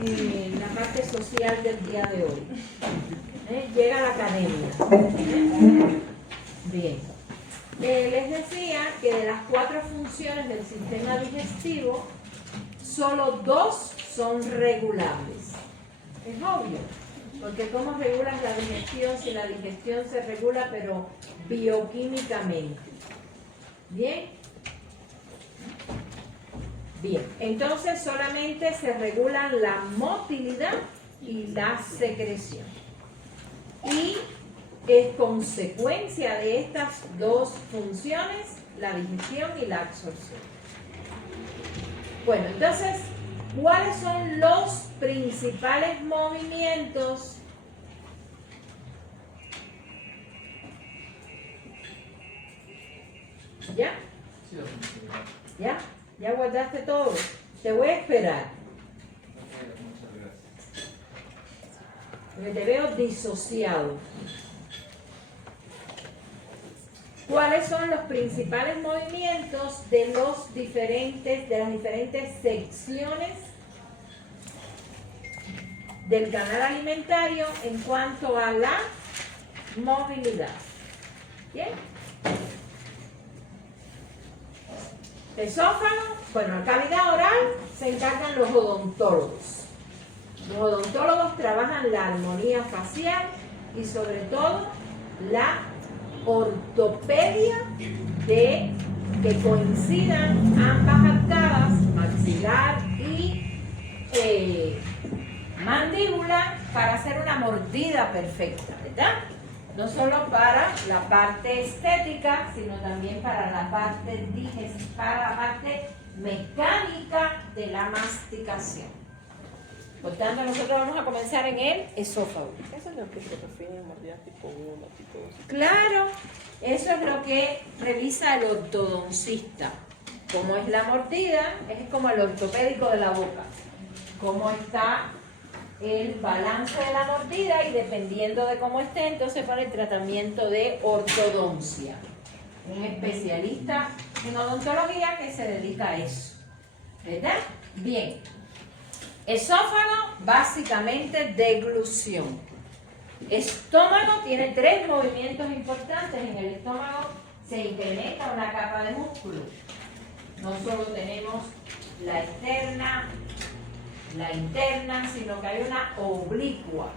la parte social del día de hoy. Llega la academia. Bien. Les decía que de las 4 funciones del sistema digestivo, solo 2 son regulables. Es obvio, porque ¿cómo regulas la digestión si la digestión se regula pero bioquímicamente? ¿Bien? Bien, entonces solamente se regulan la motilidad y la secreción. Y es consecuencia de estas 2 funciones la digestión y la absorción. Bueno, entonces, ¿cuáles son los principales movimientos? ¿Ya? ¿Ya? ¿Ya guardaste todo? Te voy a esperar. Porque te veo disociado. ¿Cuáles son los principales movimientos de las diferentes secciones del canal alimentario en cuanto a la movilidad? ¿Bien? Esófago, bueno, cavidad oral se encargan los odontólogos. Los odontólogos trabajan la armonía facial y sobre todo la ortopedia de que coincidan ambas arcadas, maxilar y mandíbula, para hacer una mordida perfecta, ¿verdad? No solo para la parte estética, sino también para la parte para la parte mecánica de la masticación. Por tanto, nosotros vamos a comenzar en el esófago. Eso es lo que se refiere a mordidas tipo 1, tipo 2. Claro, eso es lo que revisa el ortodoncista. Cómo es la mordida, es como el ortopédico de la boca. Cómo está el balance de la mordida y dependiendo de cómo esté, entonces para el tratamiento de ortodoncia. Un especialista en odontología que se dedica a eso. ¿Verdad? Bien. Esófago, básicamente deglución. Estómago tiene 3 movimientos importantes. En el estómago se incrementa una capa de músculo. No solo tenemos la externa, la interna, sino que hay una oblicua,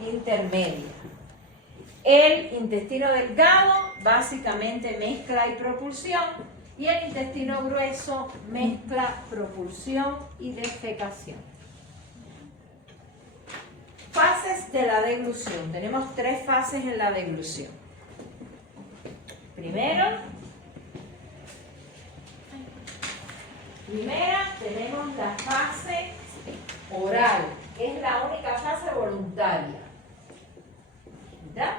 intermedia. El intestino delgado básicamente mezcla y propulsión, y el intestino grueso mezcla propulsión y defecación. Fases de la deglución. Tenemos 3 fases en la deglución. Primera tenemos la fase oral, que es la única fase voluntaria. ¿Verdad?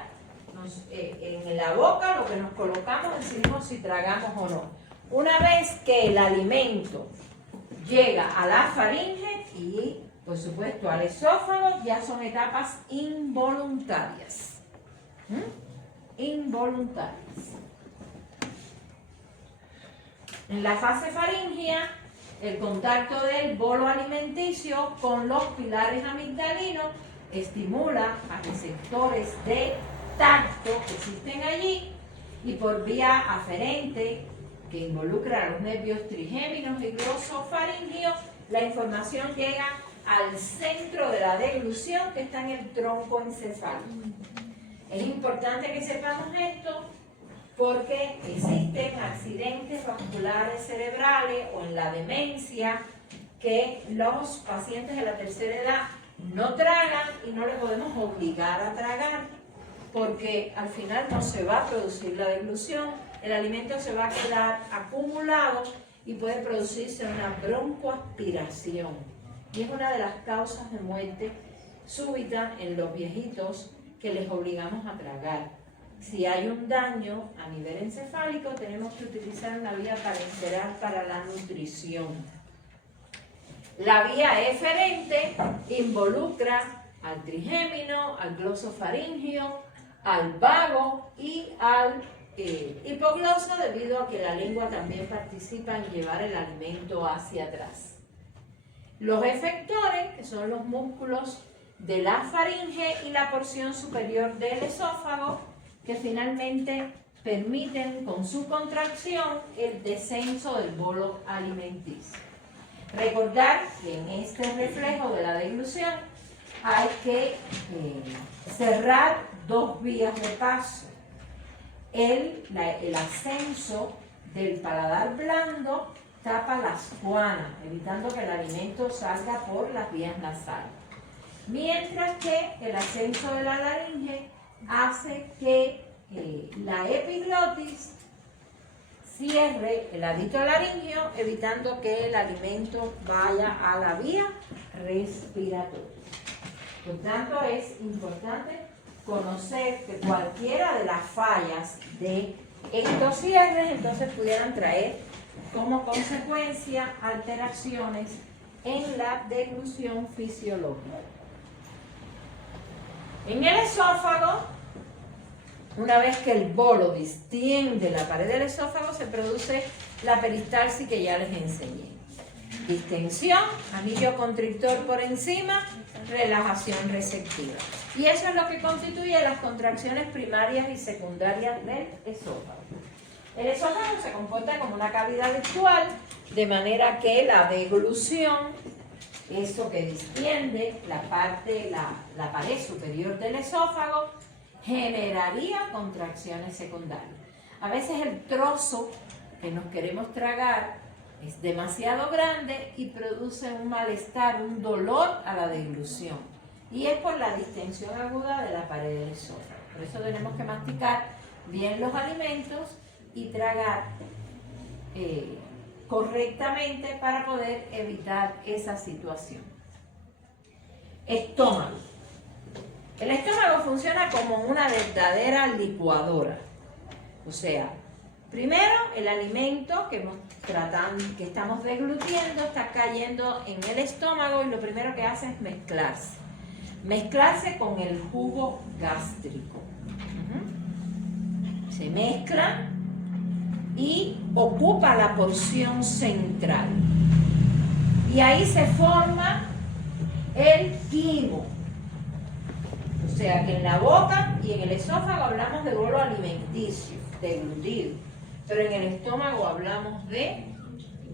En la boca lo que nos colocamos decidimos si tragamos o no. Una vez que el alimento llega a la faringe y, por supuesto, al esófago, ya son etapas involuntarias. Involuntarias. En la fase faringea, el contacto del bolo alimenticio con los pilares amigdalinos estimula a receptores de tacto que existen allí, y por vía aferente, que involucra a los nervios trigéminos y glosofaríngeos, la información llega al centro de la deglución, que está en el tronco encefálico. Es importante que sepamos esto porque existen accidentes vasculares cerebrales o en la demencia que los pacientes de la tercera edad no tragan y no les podemos obligar a tragar, porque al final no se va a producir la deglución, el alimento se va a quedar acumulado y puede producirse una broncoaspiración. Y es una de las causas de muerte súbita en los viejitos que les obligamos a tragar. Si hay un daño a nivel encefálico, tenemos que utilizar una vía parenteral para la nutrición. La vía eferente involucra al trigémino, al glosofaríngeo, al vago y al hipogloso, debido a que la lengua también participa en llevar el alimento hacia atrás. Los efectores, que son los músculos de la faringe y la porción superior del esófago, que finalmente permiten con su contracción el descenso del bolo alimenticio. Recordar que en este reflejo de la deglución hay que cerrar dos vías de paso. El ascenso del paladar blando tapa las guanas, evitando que el alimento salga por las vías nasales. Mientras que el ascenso de la laringe hace que la epiglotis cierre el adito laringio, evitando que el alimento vaya a la vía respiratoria. Por tanto, es importante conocer que cualquiera de las fallas de estos cierres entonces pudieran traer como consecuencia alteraciones en la deglución fisiológica. En el esófago, una vez que el bolo distiende la pared del esófago, se produce la peristalsis que ya les enseñé. Distensión, anillo constrictor por encima, relajación receptiva. Y eso es lo que constituye las contracciones primarias y secundarias del esófago. El esófago se comporta como una cavidad virtual, de manera que la deglución, eso que distiende la pared superior del esófago, generaría contracciones secundarias. A veces el trozo que nos queremos tragar es demasiado grande y produce un malestar, un dolor a la deglución. Y es por la distensión aguda de la pared del esófago. Por eso tenemos que masticar bien los alimentos y tragar correctamente para poder evitar esa situación. Estómago. El estómago funciona como una verdadera licuadora. O sea, primero el alimento que estamos deglutiendo está cayendo en el estómago y lo primero que hace es mezclarse. Mezclarse con el jugo gástrico. Se mezcla y ocupa la porción central. Y ahí se forma el quimo. O sea que en la boca y en el esófago hablamos de bolo alimenticio, deglutido. Pero en el estómago hablamos de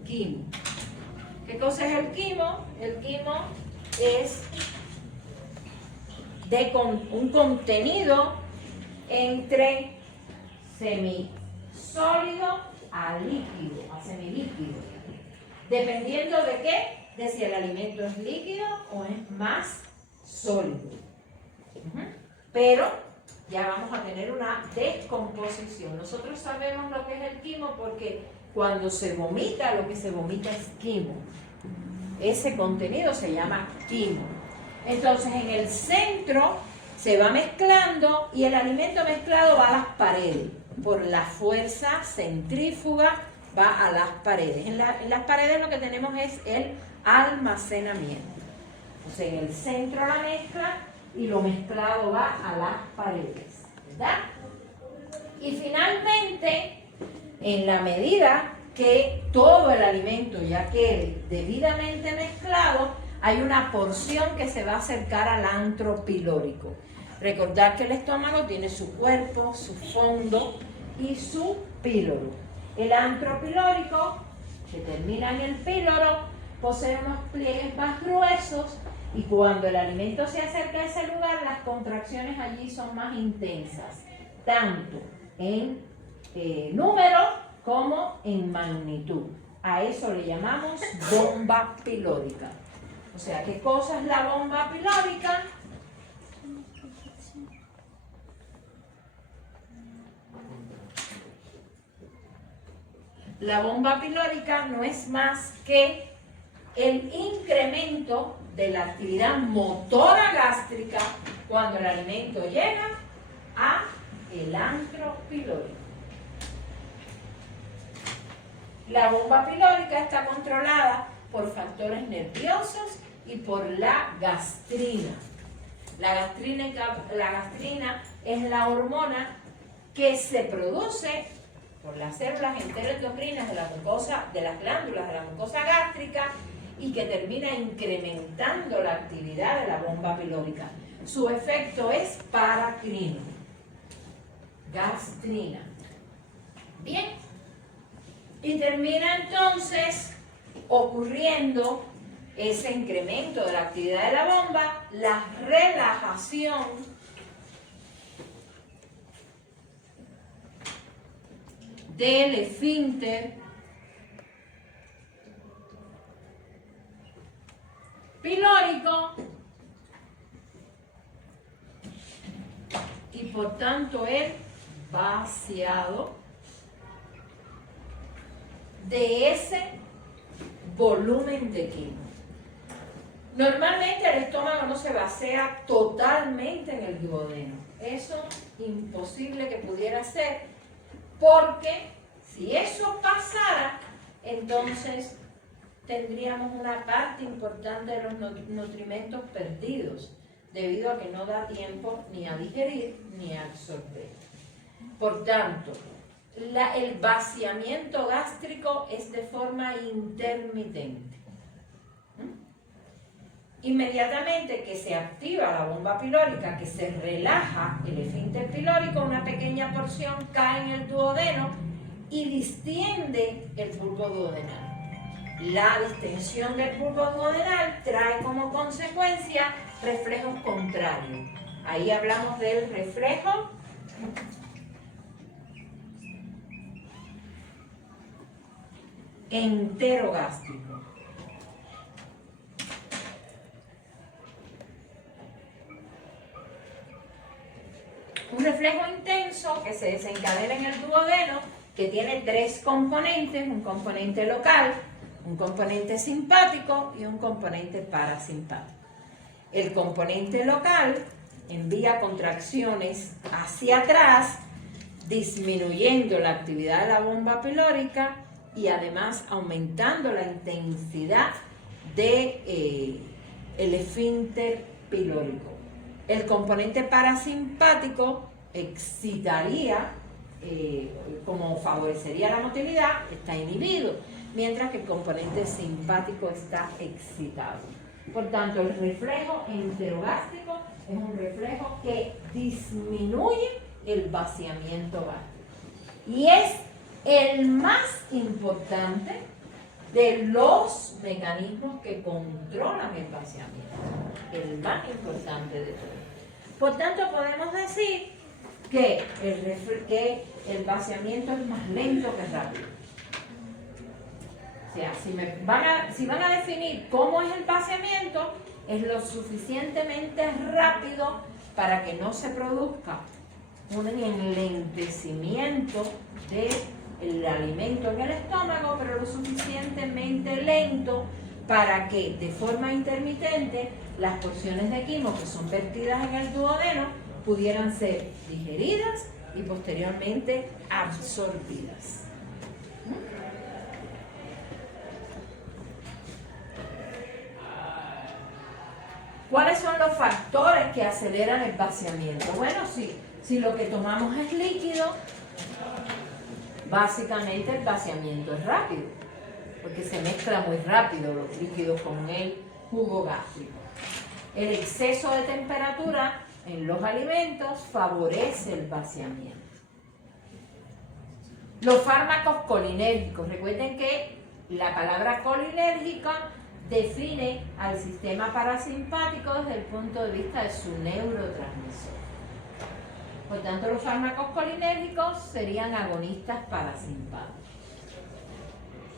quimo. ¿Qué cosa es el quimo? El quimo es un contenido entre semisólido a líquido, a semilíquido. Dependiendo de qué, de si el alimento es líquido o es más sólido. Pero ya vamos a tener una descomposición. Nosotros sabemos lo que es el quimo porque cuando se vomita, lo que se vomita es quimo. Ese contenido se llama quimo. Entonces en el centro se va mezclando y el alimento mezclado va a las paredes. Por la fuerza centrífuga va a las paredes. En las paredes lo que tenemos es el almacenamiento. O sea, en el centro la mezcla y lo mezclado va a las paredes, ¿verdad? Y finalmente, en la medida que todo el alimento ya quede debidamente mezclado, hay una porción que se va a acercar al antro pilórico. Recordad que el estómago tiene su cuerpo, su fondo y su píloro. El antro pilórico, que termina en el píloro, posee unos pliegues más gruesos y cuando el alimento se acerca a ese lugar, las contracciones allí son más intensas, tanto en número como en magnitud. A eso le llamamos bomba pilórica. O sea, ¿qué cosa es la bomba pilórica? La bomba pilórica no es más que el incremento de la actividad motora gástrica cuando el alimento llega a el antro pilórico. La bomba pilórica está controlada por factores nerviosos y por la gastrina. La gastrina es la hormona que se produce por las células enteroendocrinas de la mucosa, de las glándulas de la mucosa gástrica y que termina incrementando la actividad de la bomba pilórica. Su efecto es paracrino, gastrina. Bien, y termina entonces ocurriendo ese incremento de la actividad de la bomba, la relajación del esfínter pilórico y por tanto el vaciado de ese volumen de quimo. Normalmente el estómago no se vacía totalmente en el duodeno. Eso imposible que pudiera ser, porque si eso pasara, entonces tendríamos una parte importante de los nutrimentos perdidos, debido a que no da tiempo ni a digerir ni a absorber. Por tanto, el vaciamiento gástrico es de forma intermitente. Inmediatamente que se activa la bomba pilórica, que se relaja el esfínter pilórico, una pequeña porción cae en el duodeno y distiende el bulbo duodenal. La distensión del bulbo duodenal trae como consecuencia reflejos contrarios. Ahí hablamos del reflejo enterogástrico. Un reflejo intenso que se desencadena en el duodeno, que tiene tres componentes: un componente local, un componente simpático y un componente parasimpático. El componente local envía contracciones hacia atrás, disminuyendo la actividad de la bomba pilórica y además aumentando la intensidad del esfínter pilórico. El componente parasimpático excitaría, como favorecería la motilidad, está inhibido, mientras que el componente simpático está excitado. Por tanto, el reflejo enterogástrico es un reflejo que disminuye el vaciamiento gástrico. Y es el más importante de los mecanismos que controlan el vaciamiento. El más importante de todos. Por tanto, podemos decir que el vaciamiento es más lento que rápido. O sea, si van a definir cómo es el vaciamiento, es lo suficientemente rápido para que no se produzca un enlentecimiento del alimento en el estómago, pero lo suficientemente lento para que de forma intermitente las porciones de quimo que son vertidas en el duodeno pudieran ser digeridas y posteriormente absorbidas. ¿Cuáles son los factores que aceleran el vaciamiento? Bueno, si lo que tomamos es líquido, básicamente el vaciamiento es rápido, porque se mezcla muy rápido los líquidos con el jugo gástrico. El exceso de temperatura en los alimentos favorece el vaciamiento. Los fármacos colinérgicos. Recuerden que la palabra colinérgica define al sistema parasimpático desde el punto de vista de su neurotransmisor. Por tanto, los fármacos colinérgicos serían agonistas parasimpáticos.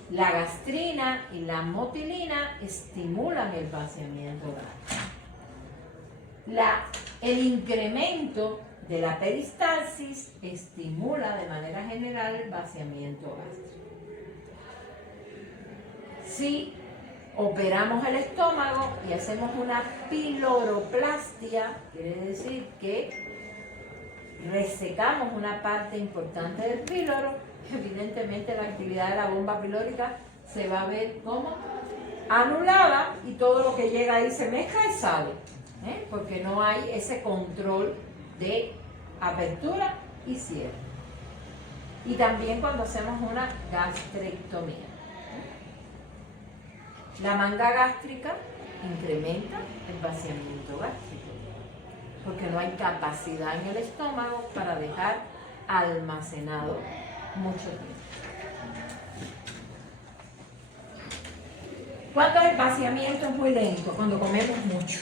La gastrina y la motilina estimulan el vaciamiento gástrico. El incremento de la peristalsis estimula de manera general el vaciamiento gástrico. Si operamos el estómago y hacemos una piloroplastia, quiere decir que resecamos una parte importante del píloro, evidentemente la actividad de la bomba pilórica se va a ver como anulada y todo lo que llega ahí se mezcla y sale, porque no hay ese control de apertura y cierre. Y también cuando hacemos una gastrectomía. La manga gástrica incrementa el vaciamiento gástrico, porque no hay capacidad en el estómago para dejar almacenado mucho tiempo. ¿Cuándo el vaciamiento es muy lento? Cuando comemos mucho.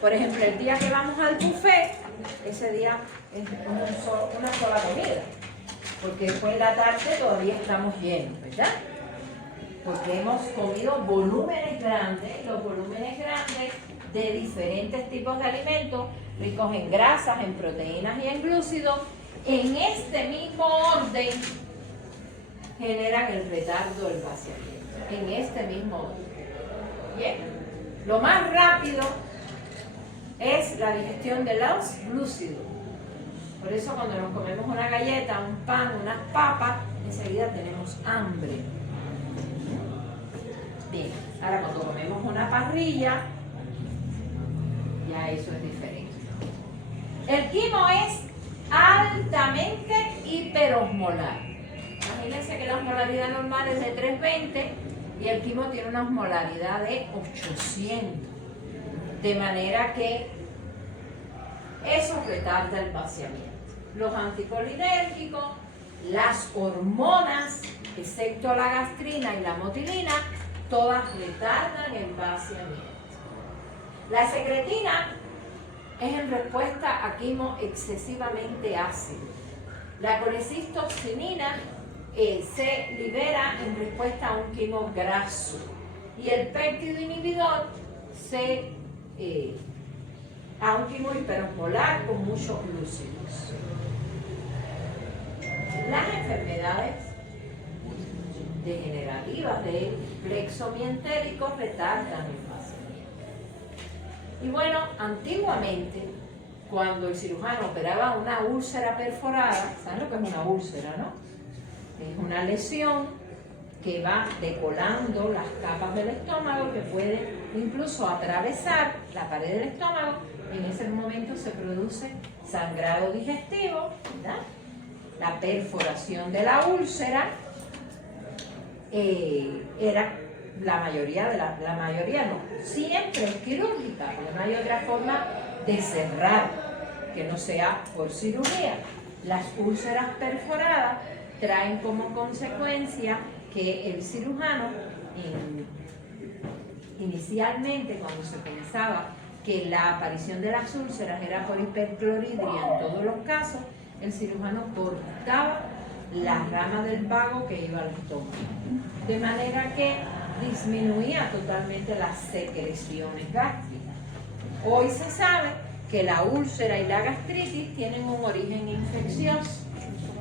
Por ejemplo, el día que vamos al buffet, ese día es una sola comida, porque después en la tarde todavía estamos llenos, ¿verdad? Porque hemos comido volúmenes grandes, los volúmenes grandes de diferentes tipos de alimentos, ricos en grasas, en proteínas y en glúcidos, en este mismo orden generan el retardo del vaciamiento. En este mismo orden. Bien. Lo más rápido es la digestión de los glúcidos. Por eso cuando nos comemos una galleta, un pan, unas papas, enseguida tenemos hambre. Bien, ahora cuando comemos una parrilla, ya eso es diferente. El quimo es altamente hiperosmolar. Imagínense que la osmolaridad normal es de 320 y el quimo tiene una osmolaridad de 800. De manera que eso retarda el vaciamiento. Los anticolinérgicos, las hormonas, excepto la gastrina y la motilina, todas retardan el vaciamiento. La secretina es en respuesta a quimo excesivamente ácido. La colecistocinina se libera en respuesta a un quimo graso. Y el péptido inhibidor a un quimo hiperosmolar con muchos glúcidos. Las enfermedades degenerativas del plexo mientérico retardan el vaciamiento. Y bueno, antiguamente, cuando el cirujano operaba una úlcera perforada, ¿saben lo que es una úlcera, no? Es una lesión que va decolando las capas del estómago, que puede incluso atravesar la pared del estómago. En ese momento se produce sangrado digestivo, ¿verdad? La perforación de la úlcera era la mayoría no, siempre es quirúrgica, porque no hay otra forma de cerrar que no sea por cirugía. Las úlceras perforadas traen como consecuencia que el cirujano, inicialmente cuando se pensaba que la aparición de las úlceras era por hipercloridria en todos los casos, el cirujano cortaba la rama del vago que iba al estómago, de manera que disminuía totalmente las secreciones gástricas. Hoy se sabe que la úlcera y la gastritis tienen un origen infeccioso,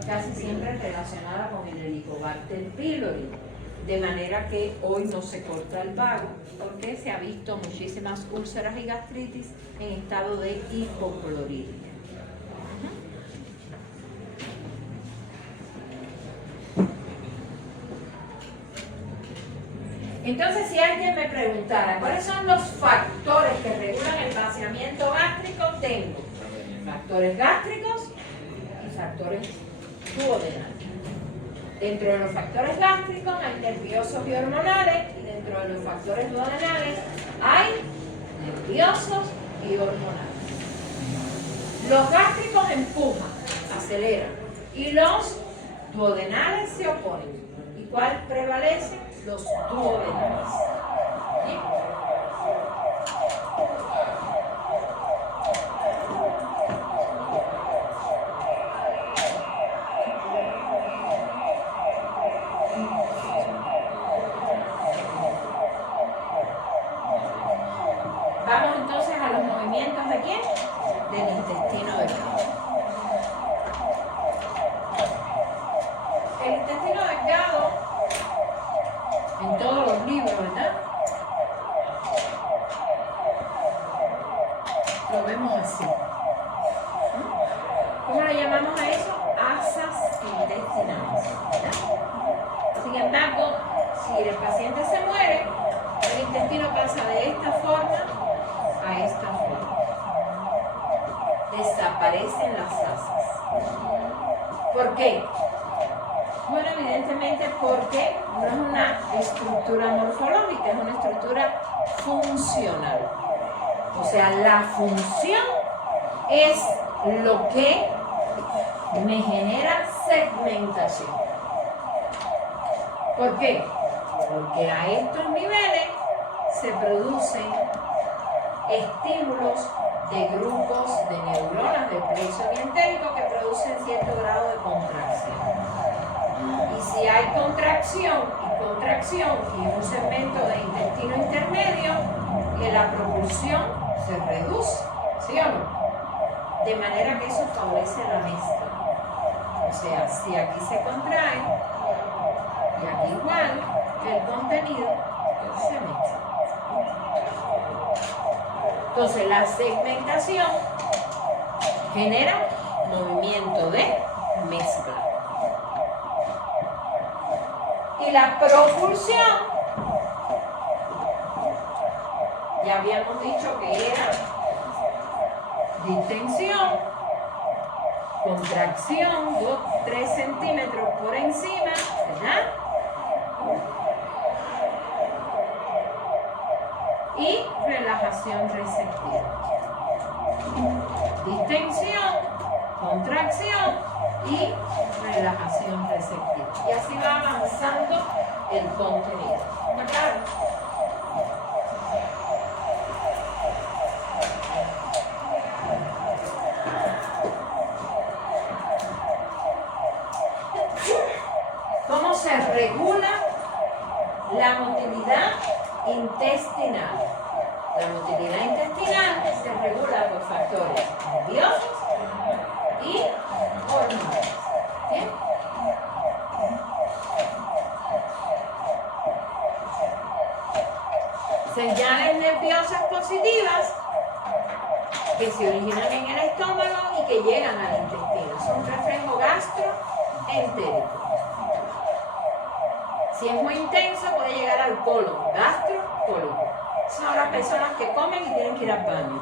casi siempre relacionada con el Helicobacter pylori, de manera que hoy no se corta el vago, porque se ha visto muchísimas úlceras y gastritis en estado de hipocloridria. Entonces, si alguien me preguntara cuáles son los factores que regulan el vaciamiento gástrico, tengo factores gástricos y factores duodenales. Dentro de los factores gástricos hay nerviosos y hormonales, y dentro de los factores duodenales hay nerviosos y hormonales. Los gástricos empujan, aceleran, y los duodenales se oponen. ¿Y cuál prevalece? Los duodenales. ¿Bien? Vamos entonces a los movimientos de quién? Del intestino delgado. El intestino delgado, en todos los libros, ¿verdad? Lo vemos así. ¿Cómo le llamamos a eso? Asas intestinales, ¿verdad? Sin embargo, si el paciente se muere, el intestino pasa de esta forma a esta forma. Desaparecen las asas. ¿Por qué? Bueno, evidentemente evidentemente porque no es una estructura morfológica, es una estructura funcional. O sea, la función es lo que me genera segmentación. ¿Por qué? Porque a estos niveles se producen estímulos de grupos de neuronas del plexo mientérico que producen cierto grado de contracción. Y si hay contracción y un segmento de intestino intermedio, la propulsión se reduce, ¿sí o no? De manera que eso favorece la mezcla. O sea, si aquí se contrae y aquí igual, el contenido se mezcla. Entonces, la segmentación genera movimiento de mezcla. Y la propulsión, ya habíamos dicho que era distensión, contracción, 2-3 centímetros por encima, ¿verdad? Y relajación receptiva. Distensión, contracción y relajación receptiva. Y así va avanzando el contenido. ¿Está claro? ¿Cómo se regula la motilidad intestinal? La motilidad intestinal se regula por factores nerviosos y hormonales. ¿Bien? Señales nerviosas positivas que se originan en el estómago y que llegan al intestino. Son un reflejo gastroentérico. Si es muy intenso, puede llegar al colon, gastro-cólico. Son las personas que comen y tienen que ir al baño.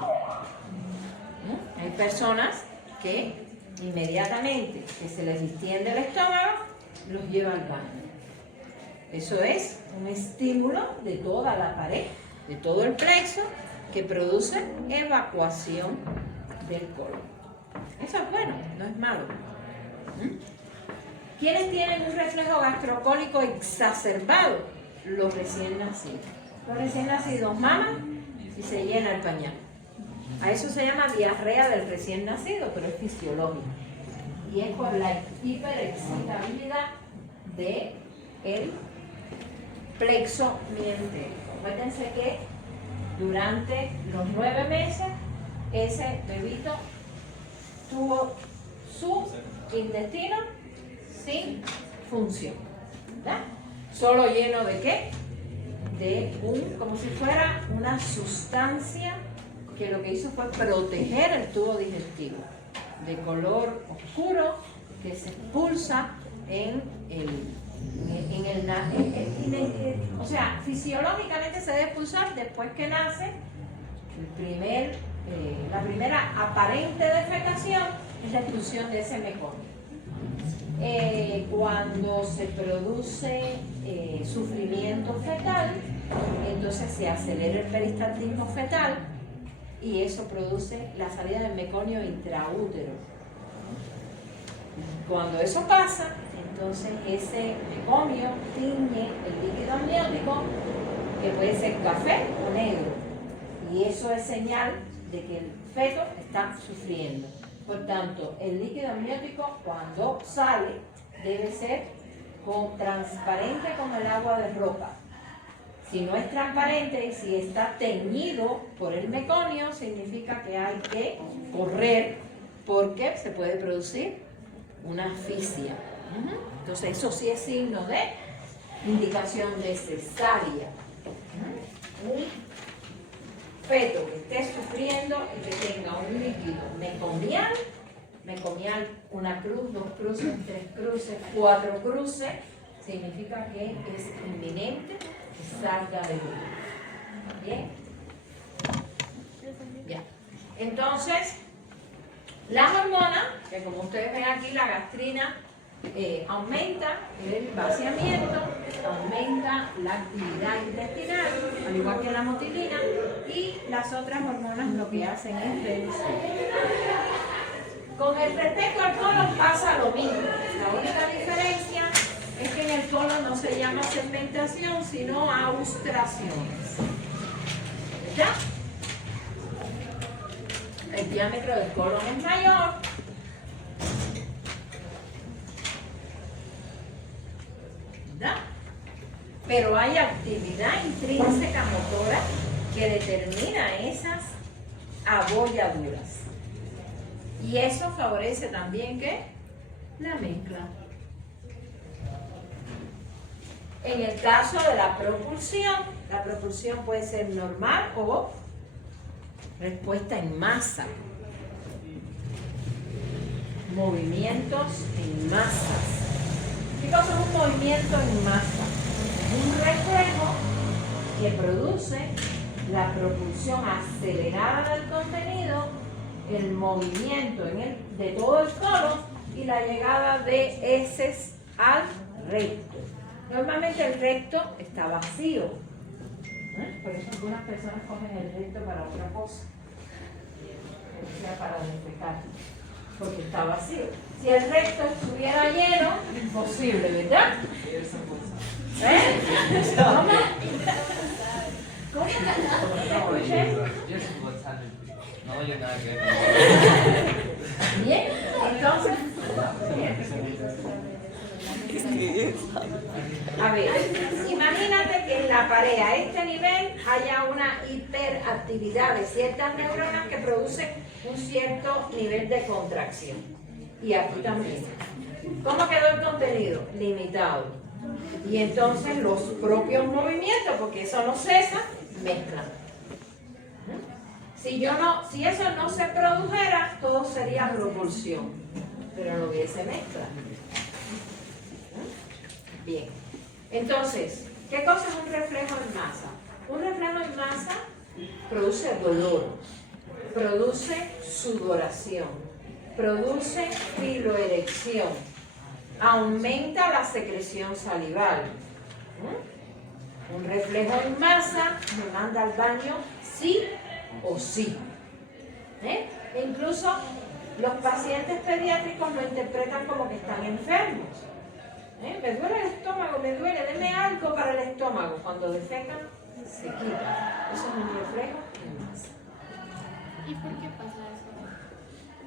Hay personas que inmediatamente que se les distiende el estómago, los lleva al baño. Eso es un estímulo de toda la pared, de todo el plexo, que produce evacuación del colon. Eso es bueno, no es malo. ¿Quiénes tienen un reflejo gastrocólico exacerbado? Los recién nacidos. Los recién nacidos maman y se llena el pañal. A eso se llama diarrea del recién nacido, pero es fisiológico. Y es por la hiperexcitabilidad del plexo mientérico. Acuérdense que durante los 9 meses ese bebito tuvo su intestino sin función, ¿verdad? Solo lleno de ¿qué? Como si fuera una sustancia que lo que hizo fue proteger el tubo digestivo, de color oscuro, que se expulsa o sea, fisiológicamente se debe expulsar después que nace. La primera aparente defecación es la expulsión de ese meconio. Cuando se produce sufrimiento fetal, entonces se acelera el peristaltismo fetal y eso produce la salida del meconio intraútero. Cuando eso pasa, entonces ese meconio tiñe el líquido amniótico, que puede ser café o negro, y eso es señal de que el feto está sufriendo. Por tanto, el líquido amniótico cuando sale debe ser transparente como el agua de ropa. Si no es transparente y si está teñido por el meconio, significa que hay que correr porque se puede producir una asfixia. Entonces eso sí es signo de indicación de cesárea. Un feto que esté sufriendo y que tenga un líquido meconial, una cruz, 2 cruces, 3 cruces, 4 cruces, significa que es inminente que salga de vida. ¿Bien? Ya. Entonces, las hormonas, que como ustedes ven aquí, la gastrina aumenta el vaciamiento, aumenta la actividad intestinal, al igual que la motilina, y las otras hormonas lo que hacen es reducir. Con el respecto al colon pasa lo mismo. La única diferencia es que en el colon no se llama segmentación, sino austraciones. ¿Ya? El diámetro del colon es mayor. ¿Verdad? Pero hay actividad intrínseca motora que determina esas abolladuras. Y eso favorece también ¿qué? La mezcla. En el caso de la propulsión puede ser normal o respuesta en masa. Movimientos en masas. ¿Qué cosa es un movimiento en masa? Un reflejo que produce la propulsión acelerada del contenido, el movimiento de todo el colon y la llegada de heces al recto. Normalmente el recto está vacío. Por eso algunas personas cogen el recto para otra cosa, o sea, para defecar, porque está vacío. Si el recto estuviera lleno, imposible, ¿verdad? ¿Eh? ¿Cómo? ¿Cómo? No, ¿Escuché? no, yo nada que ver. Bien, entonces, a ver, imagínate que en la pared a este nivel haya una hiperactividad de ciertas neuronas que producen un cierto nivel de contracción. Y aquí también. ¿Cómo quedó el contenido? Limitado. Y entonces los propios movimientos, porque eso no cesa, mezclan. Si eso no se produjera, todo sería propulsión, pero no hubiese mezcla. Bien, entonces, ¿qué cosa es un reflejo en masa? Un reflejo en masa produce dolor, produce sudoración, produce filoerección, aumenta la secreción salival. Un reflejo en masa me manda al baño sí o sí. E incluso los pacientes pediátricos lo interpretan como que están enfermos. Me duele el estómago, me duele, deme algo para el estómago. Cuando defecan, se quita. Eso es un reflejo en masa. ¿Y por qué pasa eso?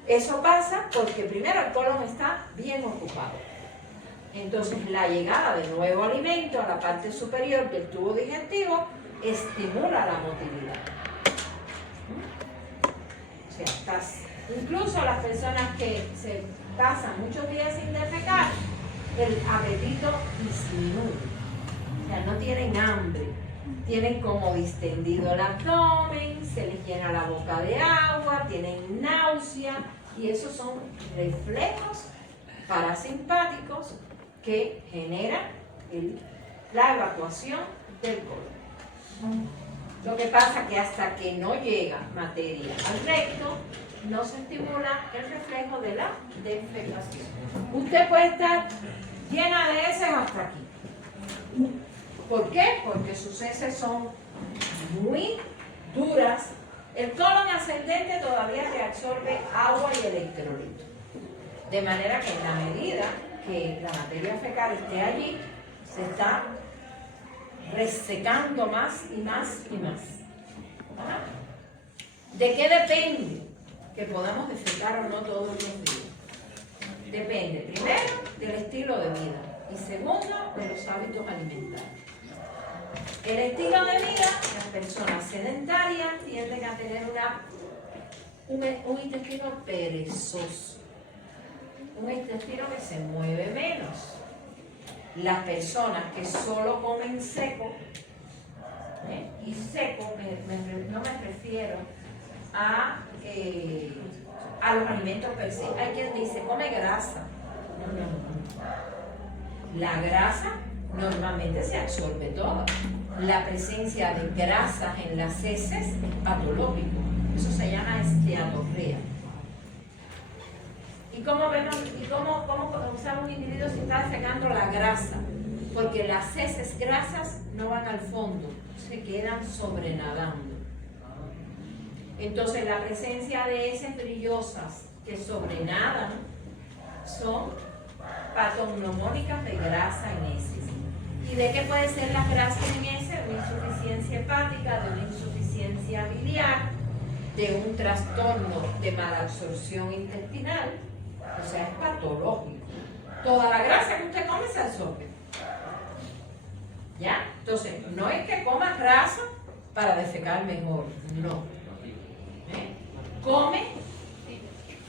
Eso pasa porque primero el colon está bien ocupado. Entonces la llegada de nuevo alimento a la parte superior del tubo digestivo estimula la motilidad. O sea, incluso las personas que se pasan muchos días sin defecar, el apetito disminuye. O sea, no tienen hambre, tienen como distendido el abdomen, se les llena la boca de agua, tienen náusea, y esos son reflejos parasimpáticos que generan la evacuación del colon. Lo que pasa es que hasta que no llega materia al recto, no se estimula el reflejo de la defecación. Usted puede estar llena de heces hasta aquí. ¿Por qué? Porque sus heces son muy duras. El colon ascendente todavía reabsorbe agua y electrolitos. De manera que en la medida que la materia fecal esté allí, se está resecando más y más y más. ¿Ah? ¿De qué depende que podamos defecar o no todos los días? Depende, primero, del estilo de vida y segundo, de los hábitos alimentarios. El estilo de vida, las personas sedentarias tienden a tener un intestino perezoso, un intestino que se mueve menos. Las personas que solo comen seco, y seco no me refiero a los alimentos per se. Hay quien dice, come grasa. No. La grasa normalmente se absorbe toda. La presencia de grasas en las heces es patológico. Eso se llama esteatorrea. ¿Y cómo vemos, y cómo usamos un individuo si está defecando la grasa? Porque las heces grasas no van al fondo, se quedan sobrenadando. Entonces la presencia de heces brillosas que sobrenadan son patognomónicas de grasa en heces. ¿Y de qué puede ser la grasa en heces? Una insuficiencia hepática, de una insuficiencia biliar, de un trastorno de malabsorción intestinal, o sea, es patológico. Toda la grasa que usted come se absorbe. ¿Ya? Entonces, no es que coma grasa para defecar mejor, no. Come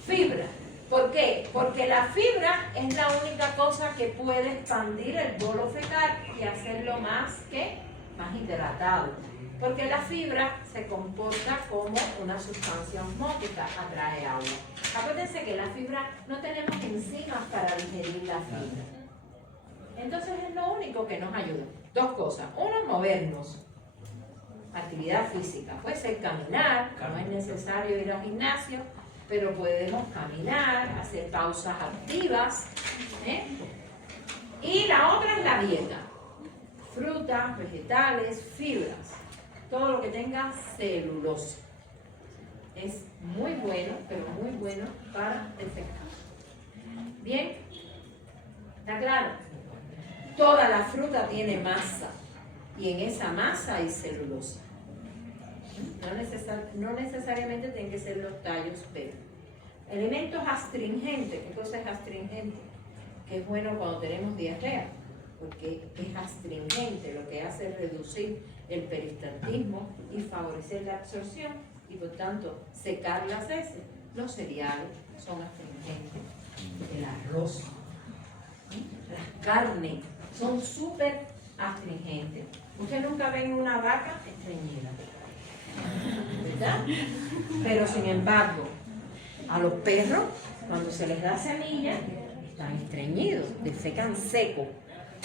fibra. ¿Por qué? Porque la fibra es la única cosa que puede expandir el bolo fecal y hacerlo más hidratado. Porque la fibra se comporta como una sustancia osmótica, atrae agua. Acuérdense que la fibra, no tenemos enzimas para digerir la fibra. Entonces es lo único que nos ayuda. Dos cosas. Uno, movernos. Actividad física. Puede ser caminar, no es necesario ir al gimnasio, pero podemos caminar, hacer pausas activas. Y la otra es la dieta. Frutas, vegetales, fibras. Todo lo que tenga celulosa. Es muy bueno, pero muy bueno para defecar. ¿Bien? ¿Está claro? Toda la fruta tiene masa y en esa masa hay celulosa. No necesariamente tienen que ser los tallos verdes. Elementos astringentes. ¿Qué cosa es astringente? Que es bueno cuando tenemos diarrea, porque es astringente, lo que hace es reducir el peristaltismo y favorecer la absorción y por tanto secar las heces. Los cereales son astringentes, el arroz, las carnes son súper astringentes. Usted nunca ve una vaca estreñida, ¿verdad? Pero sin embargo, a los perros, cuando se les da semilla, están estreñidos, defecan seco.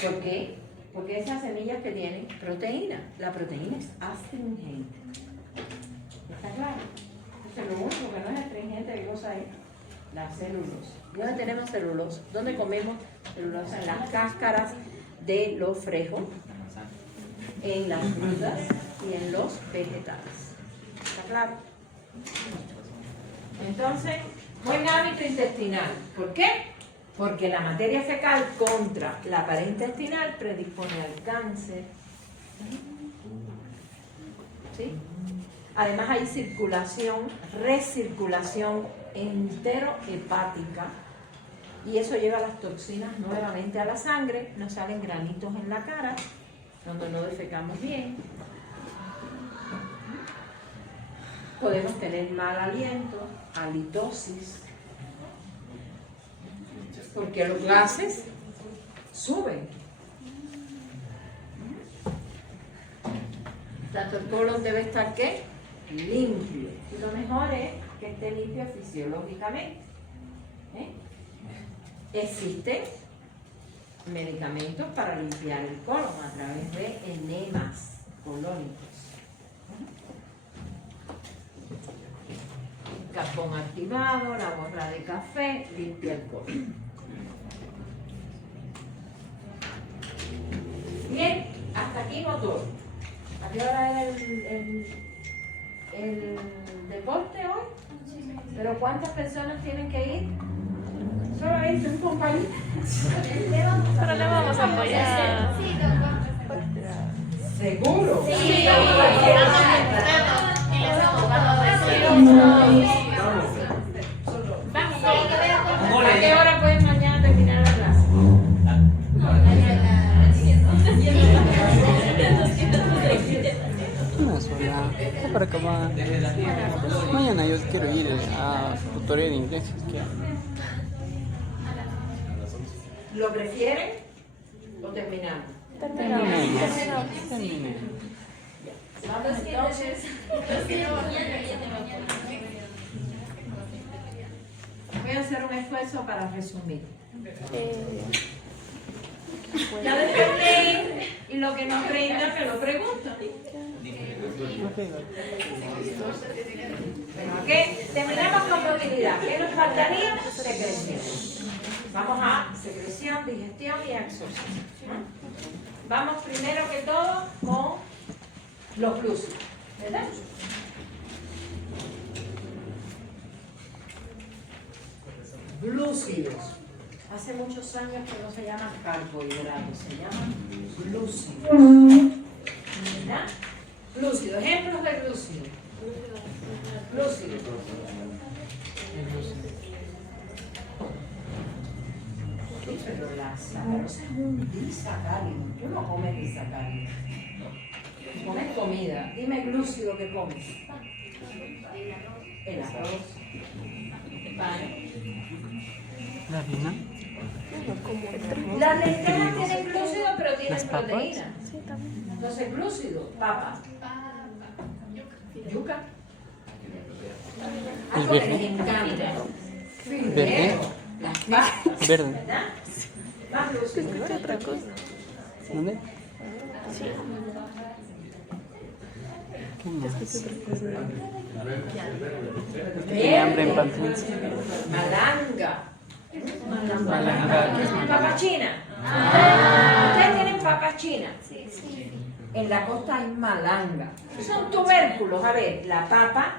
¿Por qué? Porque esas semillas que tienen proteína, la proteína es astringente. ¿Está claro? Entonces lo único que no es astringente, ¿qué cosa es? La celulosa. ¿Dónde tenemos celulosa? ¿Dónde comemos celulosa? En las cáscaras de los frejos, en las frutas y en los vegetales. ¿Está claro? Entonces, buen hábito intestinal. ¿Por qué? Porque la materia fecal contra la pared intestinal predispone al cáncer. ¿Sí? Además hay circulación, recirculación enterohepática y eso lleva las toxinas nuevamente a la sangre, nos salen granitos en la cara cuando no defecamos bien. Podemos tener mal aliento, halitosis, porque los gases suben. Tanto el colon debe estar ¿qué? Limpio. Y lo mejor es que esté limpio fisiológicamente. Existen medicamentos para limpiar el colon a través de enemas colónicos. Carbón activado, la borra de café, limpia el colon. Bien, hasta aquí motor. ¿A qué hora es el deporte hoy? ¿Pero cuántas personas tienen que ir? Solamente un compañero. Pero le vamos a apoyar. ¿Seguro? Sí, ¿A qué hora pueden mañana terminar la clase? Una sola. Es para acabar. Mañana yo quiero ir a tutoría de inglés. ¿Lo prefieren o terminamos? Terminé. Vamos entonces. Voy a hacer un esfuerzo para resumir. Ya después leen y lo que no aprendan me lo preguntan. Bueno, ¿qué? Terminamos con movilidad. ¿Qué nos faltaría? Secreción. Vamos a secreción, digestión y absorción. Vamos primero que todo con los glúcidos, ¿verdad? Glúcidos. Hace muchos años que no se llaman carbohidratos, se llaman glúcidos. ¿Verdad? Glúcidos, ejemplos de glúcidos. Glúcidos. Sí, pero la sacarosa es un disacárido. Tú no comes disacárido. Comes comida. Dime glúcido que comes. El arroz. El pan. La harina. Las lentejas tienen glúcido, pero tienen Las papas. proteína. Sí, también. Entonces, glúcido, papa, yuca. El Algo que verde. les encanta. Verde. Fideo, las pastas, Verde. ¿verdad? Más glúcido. Escuché otra cosa. ¿Dónde? Sí, ¿Qué más? escuché otra cosa. Tenía hambre en Pantrín. Malanga. Malanga, ¿qué es malanga? Papa china. ¿Ustedes tienen papa china? En la costa hay malanga. Son tubérculos. A ver, la papa,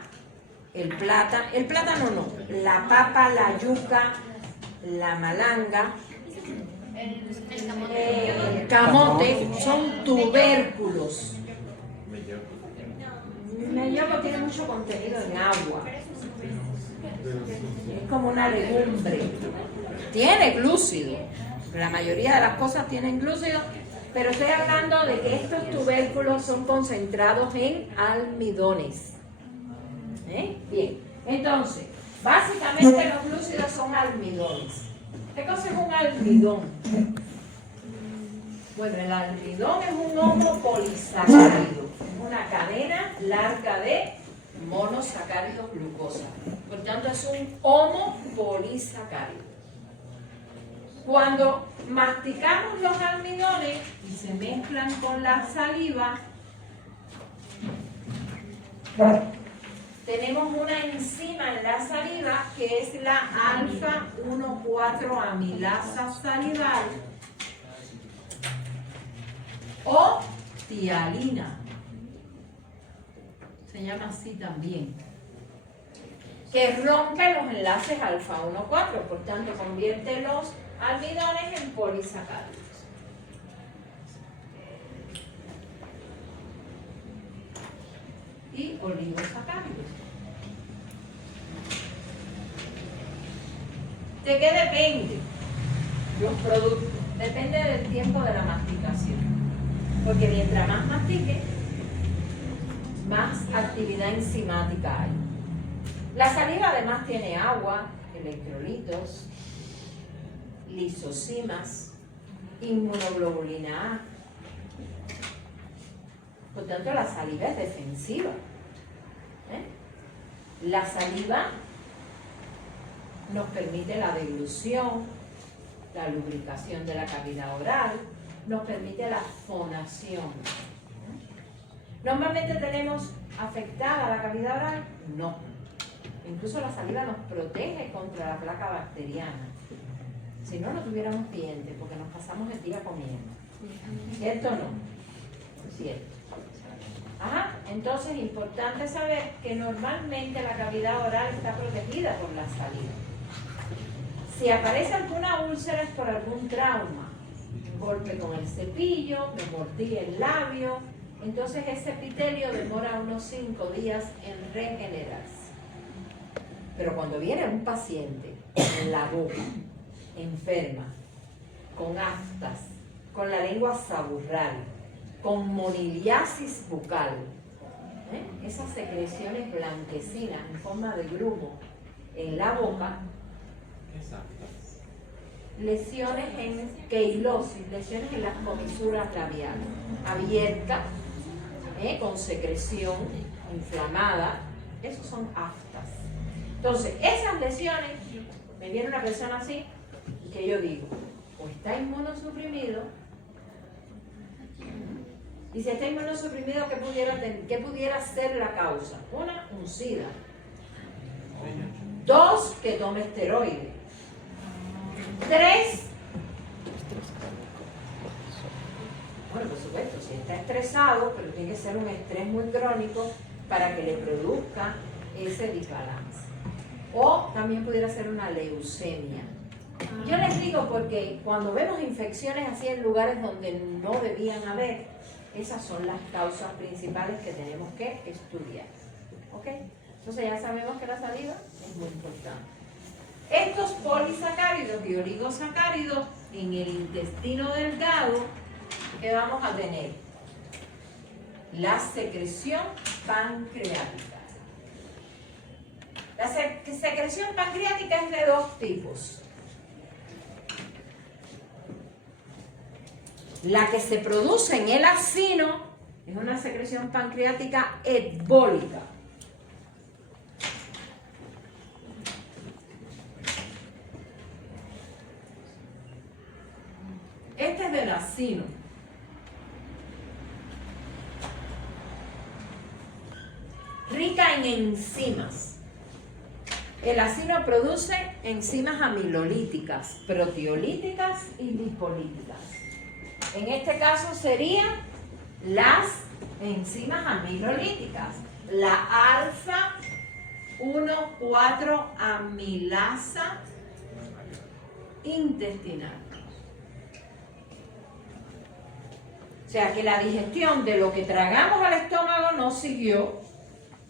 el plátano no. La papa, la yuca, la malanga, el camote, son tubérculos. Melloco tiene mucho contenido en agua. Es como una legumbre. Tiene glúcido. La mayoría de las cosas tienen glúcido, pero estoy hablando de que estos tubérculos son concentrados en almidones. Bien, entonces, básicamente los glúcidos son almidones. ¿Qué cosa es un almidón? Bueno, el almidón es un homopolisacárido, una cadena larga de monosacáridos glucosa. Por tanto, es un homopolisacárido. Cuando masticamos los almidones y se mezclan con la saliva, tenemos una enzima en la saliva que es la alfa-1,4 amilasa salival o tialina. Se llama así también. Que rompe los enlaces alfa-1,4, por tanto convierte los almidones en polisacáridos. Y oligosacáridos. ¿De qué depende los productos? Depende del tiempo de la masticación. Porque mientras más mastique, más actividad enzimática hay. La saliva además tiene agua, electrolitos, lisosimas, inmunoglobulina A. Por tanto, la saliva es defensiva. La saliva nos permite la deglución, la lubricación de la cavidad oral, nos permite la fonación. ¿Normalmente tenemos afectada la cavidad oral? No. Incluso la saliva nos protege contra la placa bacteriana. Si no, no tuviéramos dientes porque nos pasamos el día comiendo. ¿Cierto o no? Cierto. Ajá. Entonces, es importante saber que normalmente la cavidad oral está protegida por la saliva. Si aparece alguna úlcera es por algún trauma, un golpe con el cepillo, me mordí el labio, entonces ese epitelio demora unos 5 días en regenerarse. Pero cuando viene un paciente en la boca, enferma, con aftas, con la lengua saburral, con moniliasis bucal, esas secreciones blanquecinas en forma de grumo en la boca, lesiones en queilosis, lesiones en las comisuras labiales, abiertas, con secreción inflamada, esos son aftas. Entonces, esas lesiones, me viene una persona así, y que yo digo, o está inmunosuprimido, y si está inmunosuprimido, ¿qué pudiera ser la causa? Una, un SIDA. 2, que tome esteroides. Estrés. Bueno, por supuesto, si está estresado, pero tiene que ser un estrés muy crónico para que le produzca ese desbalance. O también pudiera ser una leucemia. Yo les digo porque cuando vemos infecciones así en lugares donde no debían haber, esas son las causas principales que tenemos que estudiar. ¿Ok? Entonces ya sabemos que la saliva es muy importante. Estos polisacáridos y oligosacáridos en el intestino delgado, ¿qué vamos a tener? La secreción pancreática. La secreción pancreática es de dos tipos. La que se produce en el acino es una secreción pancreática embólica. Este es del acino. Rica en enzimas. El acino produce enzimas amilolíticas, proteolíticas y lipolíticas. En este caso serían las enzimas amilolíticas, la alfa 1,4 amilasa intestinal. O sea que la digestión de lo que tragamos al estómago no siguió,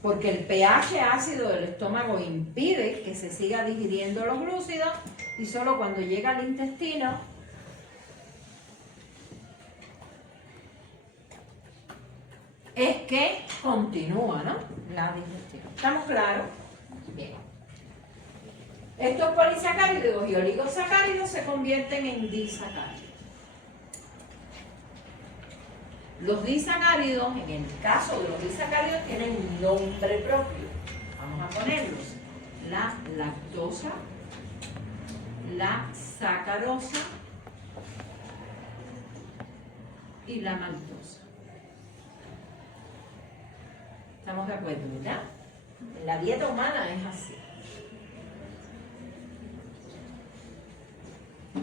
porque el pH ácido del estómago impide que se siga digiriendo los glúcidos y solo cuando llega al intestino es que continúa, ¿no?, la digestión. ¿Estamos claros? Bien. Estos polisacáridos y oligosacáridos se convierten en disacáridos. Los disacáridos, en el caso de los disacáridos, tienen un nombre propio. Vamos a ponerlos. La lactosa, la sacarosa y la maltosa. ¿Estamos de acuerdo, verdad? En la dieta humana es así.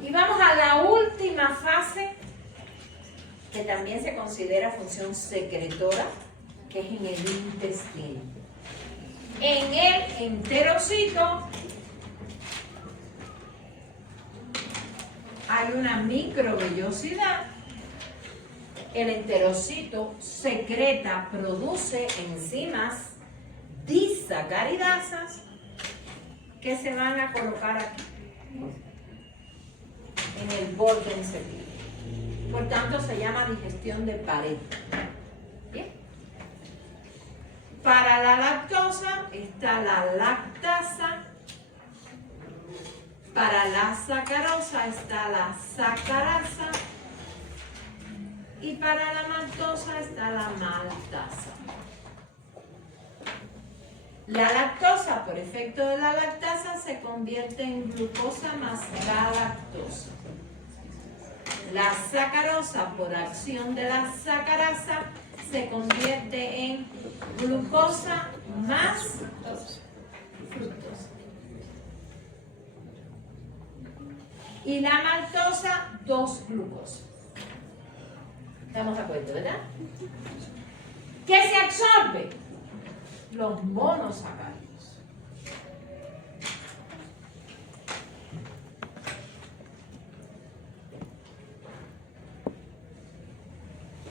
Y vamos a la última fase, que también se considera función secretora, que es en el intestino. En el enterocito hay una microvellosidad. El enterocito secreta, produce enzimas disacaridasas que se van a colocar aquí, en el borde encerado. Por tanto, se llama digestión de pared. ¿Bien? Para la lactosa está la lactasa. Para la sacarosa está la sacarasa. Y para la maltosa está la maltasa. La lactosa, por efecto de la lactasa, se convierte en glucosa más galactosa. La sacarosa, por acción de la sacarasa, se convierte en glucosa más fructosa. Y la maltosa, 2-glucosa. ¿Estamos de acuerdo, verdad? ¿Qué se absorbe? Los monosacáridos.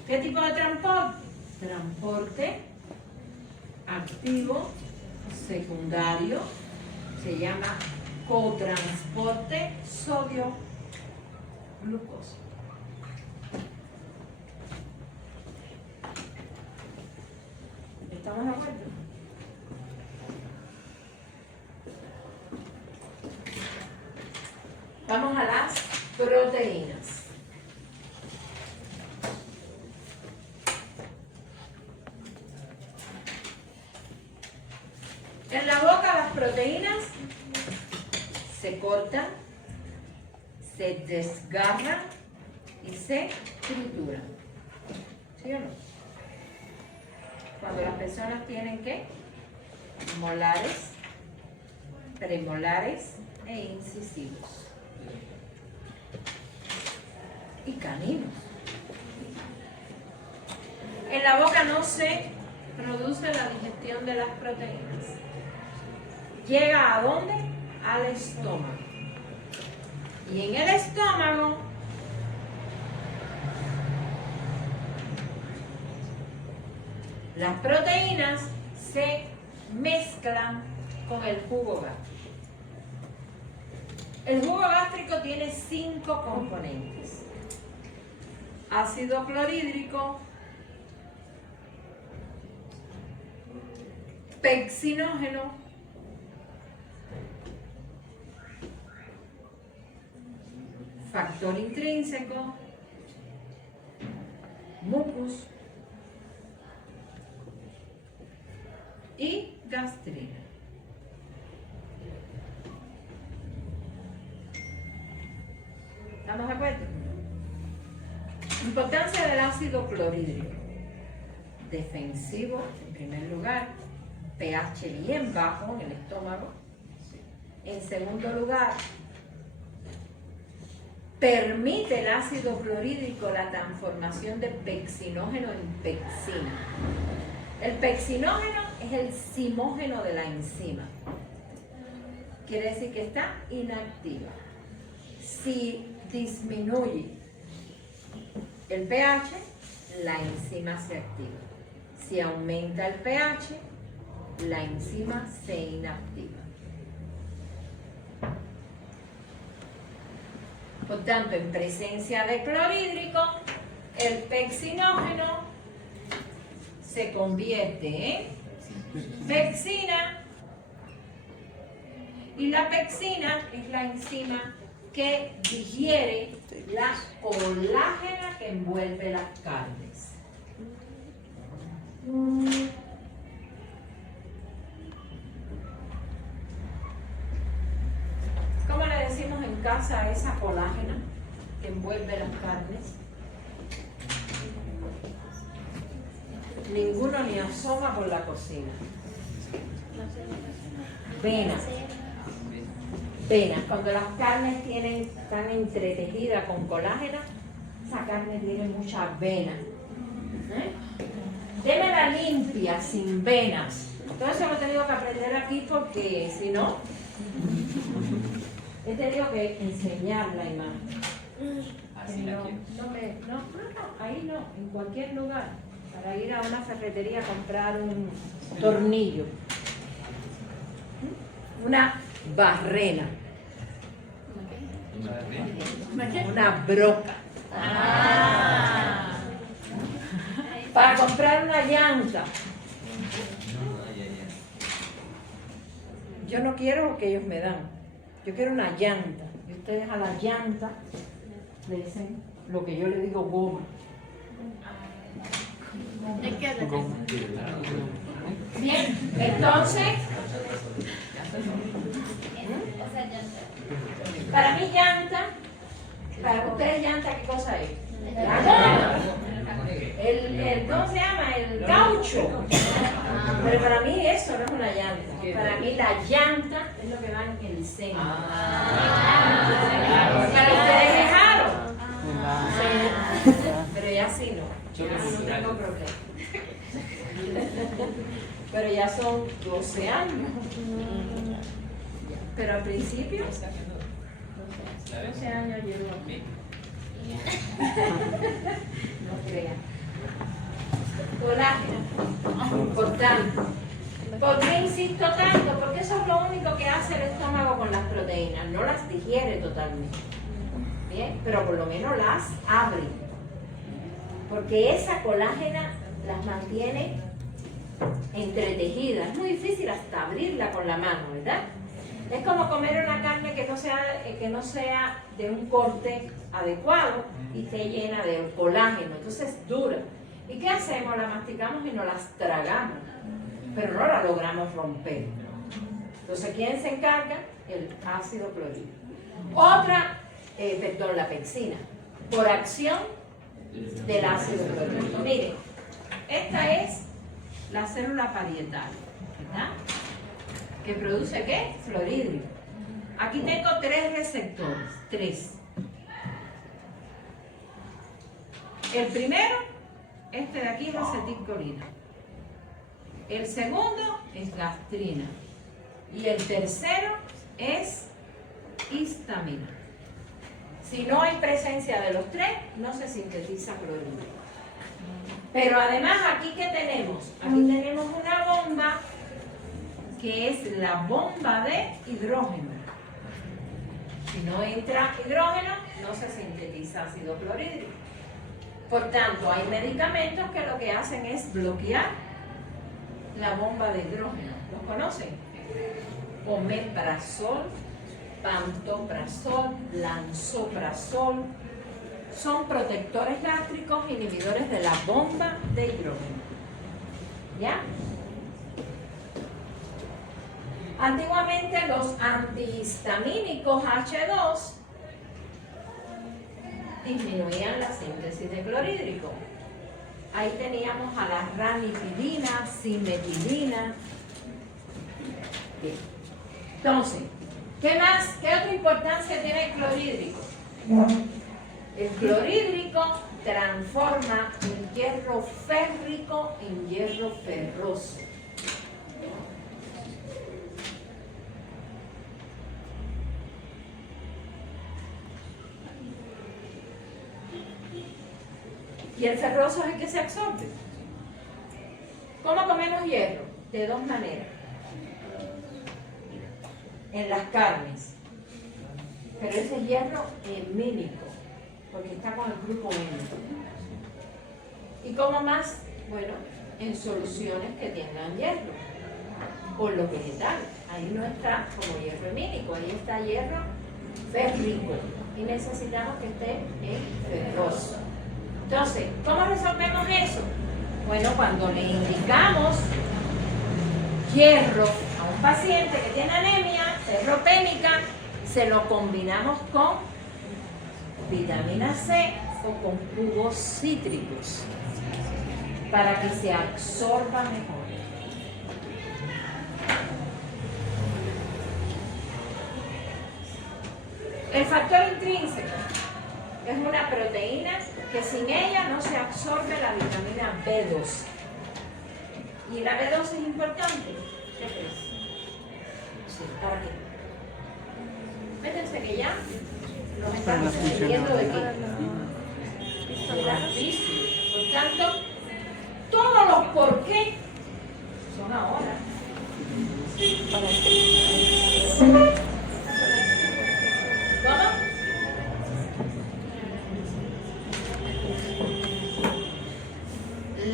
¿Qué tipo de transporte? Transporte activo secundario, se llama cotransporte sodio-glucosa. ¿Estamos de acuerdo? Vamos a las proteínas. En la boca las proteínas se cortan, se desgarran y se trituran. ¿Sí o no? Cuando las personas tienen ¿qué? Molares, premolares e incisivos. y caninos. En la boca no se produce la digestión de las proteínas. ¿Llega a dónde? Al estómago. Y en el estómago las proteínas se mezclan con el jugo gástrico. El jugo gástrico tiene 5 componentes: ácido clorhídrico, peccinógeno, factor intrínseco, mucus y gastrina. ¿Estamos de acuerdo? Importancia del ácido clorhídrico. Defensivo, en primer lugar, pH bien bajo en el estómago. En segundo lugar, permite el ácido clorhídrico la transformación de peccinógeno en pexina. El peccinógeno es el zimógeno de la enzima. Quiere decir que está inactiva. Si disminuye el pH, la enzima se activa. Si aumenta el pH, la enzima se inactiva. Por tanto, en presencia de clorhídrico, el peccinógeno se convierte en pexina, y la pexina es la enzima que digiere la colágena que envuelve las carnes. ¿Cómo le decimos en casa a esa colágena que envuelve las carnes? Ninguno ni asoma por la cocina. Venas. Venas. Cuando las carnes están entretejidas con colágena, esa carne tiene muchas venas. Démela limpia, sin venas. Todo eso lo he tenido que aprender aquí porque si no, he tenido que enseñar la imagen. Así la quiero. No, ahí no, en cualquier lugar. Para ir a una ferretería a comprar un tornillo. Una barrena. Una broca. Para comprar una llanta. Yo no quiero lo que ellos me dan. Yo quiero una llanta. Y ustedes a la llanta le dicen lo que yo le digo goma. Bien, entonces, para mí llanta, para ustedes llanta, ¿qué cosa es? La goma. ¿Cómo se llama? El caucho. Pero para mí eso no es una llanta. Para mí la llanta es lo que va en el centro. Para ustedes es aro. Pero ya sí no. Ya no tengo problema. Pero ya son 12 años. Pero al principio, 12 años llevo aquí. No crean. Colágeno. Importante. ¿Por qué insisto tanto? Porque eso es lo único que hace el estómago con las proteínas. No las digiere totalmente. Bien, pero por lo menos las abre. Porque esa colágena las mantiene entretejidas. Es muy difícil hasta abrirla con la mano, ¿verdad? Es como comer una carne que no sea de un corte adecuado y esté llena de colágeno. Entonces es dura. ¿Y qué hacemos? La masticamos y nos las tragamos, pero no la logramos romper. Entonces, ¿quién se encarga? El ácido clorhídrico. La pexina, por acción del ácido clorhídrico. Miren, esta es la célula parietal, ¿verdad? ¿Que produce qué? Clorhídrico. Aquí tengo 3 receptores, 3. El primero, este de aquí es acetilcolina. El segundo es gastrina. Y el tercero es histamina. Si no hay presencia de los tres, no se sintetiza clorhídrico. Pero además, ¿aquí qué tenemos? Aquí tenemos una bomba que es la bomba de hidrógeno. Si no entra hidrógeno, no se sintetiza ácido clorhídrico. Por tanto, hay medicamentos que lo que hacen es bloquear la bomba de hidrógeno. ¿Los conocen? Omeprazol, pantoprazol, lansoprazol. Son protectores gástricos inhibidores de la bomba de hidrógeno. ¿Ya? Antiguamente los antihistamínicos H2 disminuían la síntesis de clorhídrico. Ahí teníamos a la ranitidina, simetilina. Bien. Entonces, ¿qué más? ¿Qué otra importancia tiene el clorhídrico? El clorhídrico transforma el hierro férrico en hierro ferroso. Y el ferroso es el que se absorbe. ¿Cómo comemos hierro? De dos maneras. En las carnes. Pero ese es hierro hemínico, porque está con el grupo hemínico. ¿Y cómo más? Bueno, en soluciones que tengan hierro. O los vegetales. Ahí no está como hierro hemínico, ahí está hierro férrico. Y necesitamos que esté en ferroso. Entonces, ¿cómo resolvemos eso? Bueno, cuando le indicamos hierro a un paciente que tiene anemia ferropénica, se lo combinamos con vitamina C o con jugos cítricos para que se absorba mejor. El factor intrínseco es una proteína que sin ella no se absorbe la vitamina B2. ¿Y la B2 es importante? ¿Qué crees? Sí, ¿para qué? Fíjense que ya nos estamos entendiendo de qué. De la física. Por tanto, todos los por qué son ahora. ¿Para qué? ¿Cómo?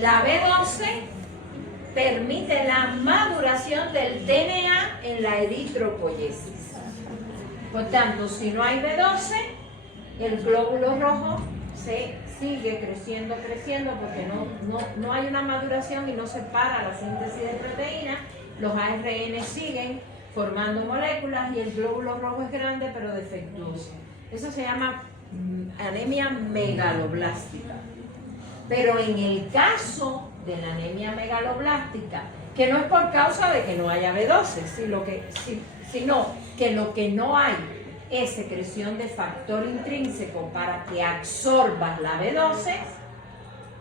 La B12 permite la maduración del DNA en la eritropoyesis. Por tanto, si no hay B12, el glóbulo rojo se sigue creciendo porque no hay una maduración y no se para la síntesis de proteínas. Los ARN siguen formando moléculas y el glóbulo rojo es grande pero defectuoso. Eso se llama anemia megaloblástica. Pero en el caso de la anemia megaloblástica, que no es por causa de que no haya B12, sino que lo que no hay es secreción de factor intrínseco para que absorbas la B12,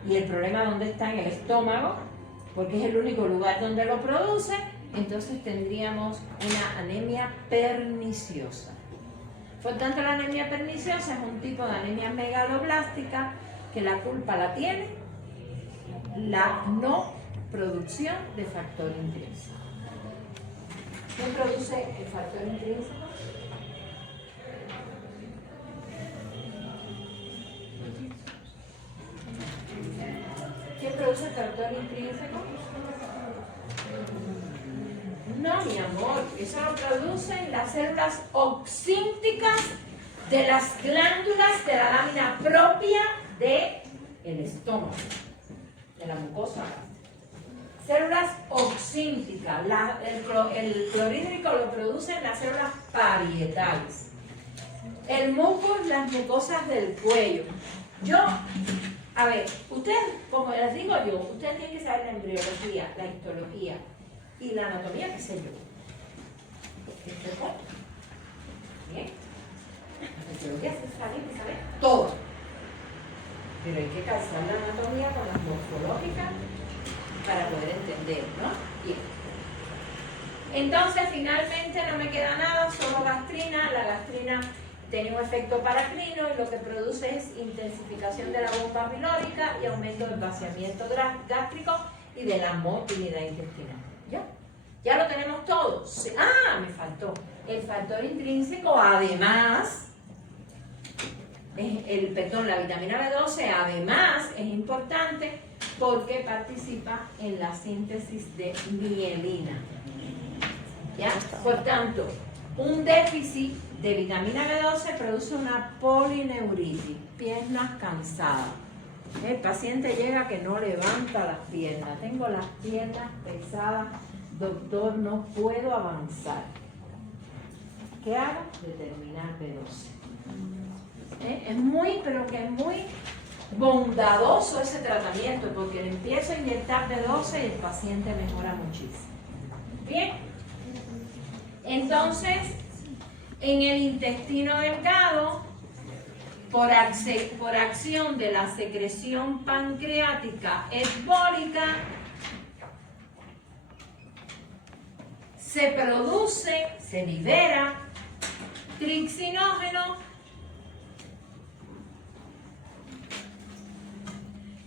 y el problema ¿dónde está? En el estómago, porque es el único lugar donde lo produce, entonces tendríamos una anemia perniciosa. Por tanto, la anemia perniciosa es un tipo de anemia megaloblástica que la culpa la tiene la no producción de factor intrínseco. ¿Quién produce el factor intrínseco? ¿Quién produce el factor intrínseco? No, mi amor, eso lo producen las células oxínticas de las glándulas de la lámina propia del estómago, de la mucosa. Células oxínticas. El clorhídrico lo producen las células parietales. El mucus, las mucosas del cuello. A ver, ustedes, como les digo yo, ustedes tienen que saber la embriología, la histología y la anatomía, qué sé yo. Bien. La histología se sabe todo. pero hay que calzar la anatomía con las morfológicas para poder entender, ¿no? Bien. Entonces, finalmente no me queda nada, solo gastrina. La gastrina tiene un efecto paracrino y lo que produce es intensificación de la bomba pilórica y aumento del vaciamiento gástrico y de la motilidad intestinal. ¿Ya? ¿Ya lo tenemos todo? Sí. Ah, me faltó. El factor intrínseco, además, la vitamina B12, además, es importante porque participa en la síntesis de mielina. ¿Ya? Por tanto, un déficit de vitamina B12 produce una polineuritis, piernas cansadas. El paciente llega que no levanta las piernas. Tengo las piernas pesadas, doctor, no puedo avanzar. ¿Qué hago? Determinar B12. Es muy, pero que es muy bondadoso ese tratamiento porque le empiezo a inyectar B12 y el paciente mejora muchísimo. Bien. Entonces, en el intestino delgado, por acción de la secreción pancreática embólica, se libera trixinógeno,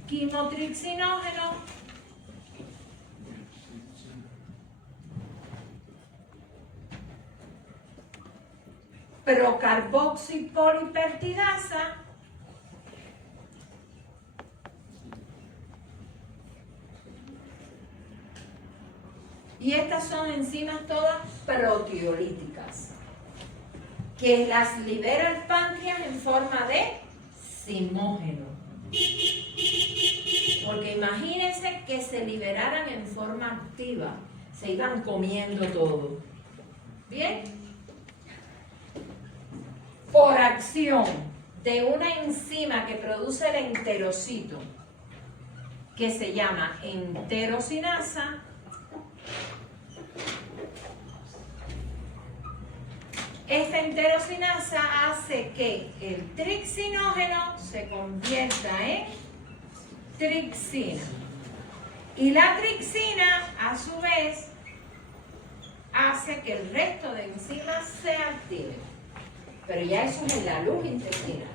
quimotrixinógeno, procarboxipolipeptidasa y estas son enzimas todas proteolíticas que las libera el páncreas en forma de zimógeno. Porque imagínense que se liberaran en forma activa, se iban comiendo todo. ¿Bien? Por acción de una enzima que produce el enterocito, que se llama enterocinasa, esta enterocinasa hace que el trixinógeno se convierta en trixina. Y la trixina, a su vez, hace que el resto de enzimas se activen. Pero ya eso es en la luz intestinal.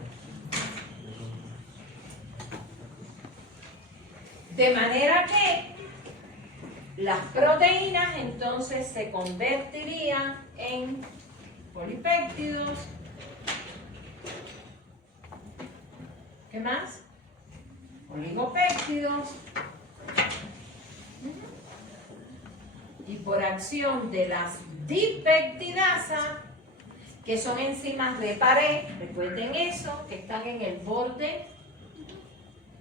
De manera que las proteínas entonces se convertirían en polipéptidos. ¿Qué más? Oligopéptidos. Y por acción de las dipeptidasas, que son enzimas de pared, recuerden eso, que están en el borde,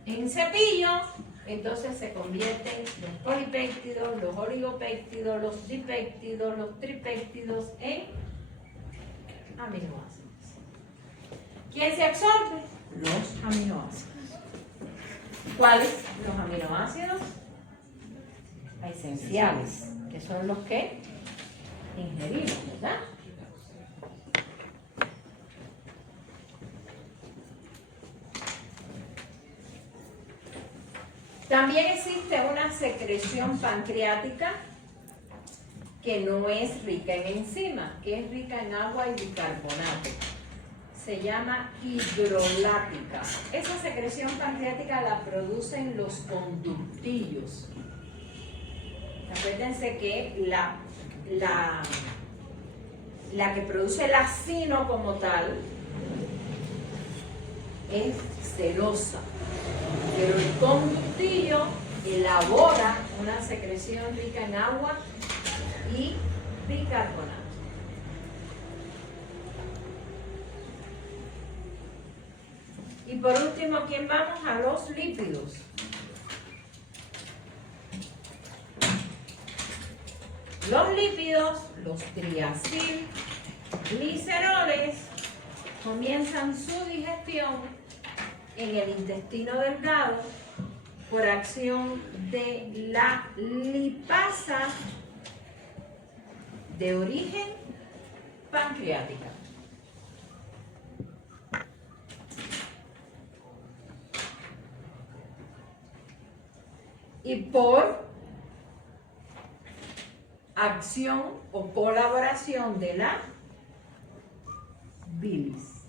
en cepillo, entonces se convierten los polipéptidos, los oligopéptidos, los dipéptidos, los tripéptidos en aminoácidos. ¿Quién se absorbe? Los aminoácidos. ¿Cuáles? Los aminoácidos esenciales, que son los que ingerimos, ¿verdad? También existe una secreción pancreática que no es rica en enzimas, que es rica en agua y bicarbonato. Se llama hidrolática. Esa secreción pancreática la producen los conductillos. Acuérdense que la que produce el acino como tal es serosa, pero el conductillo elabora una secreción rica en agua y bicarbonato. Y por último, ¿quién vamos? A los lípidos. Los lípidos, los triacilgliceroles, comienzan su digestión en el intestino delgado por acción de la lipasa de origen pancreática. y por acción o colaboración de la bilis.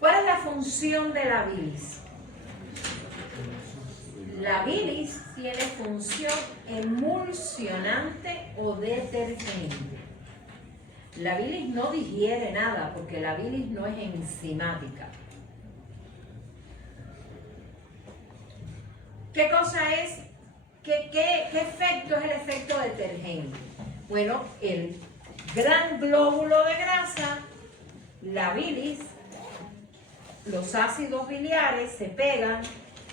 ¿Cuál es la función de la bilis? La bilis tiene función emulsionante o detergente. La bilis no digiere nada porque la bilis no es enzimática. ¿Qué cosa es? ¿Qué efecto es el efecto detergente? Bueno, el gran glóbulo de grasa, la bilis, los ácidos biliares se pegan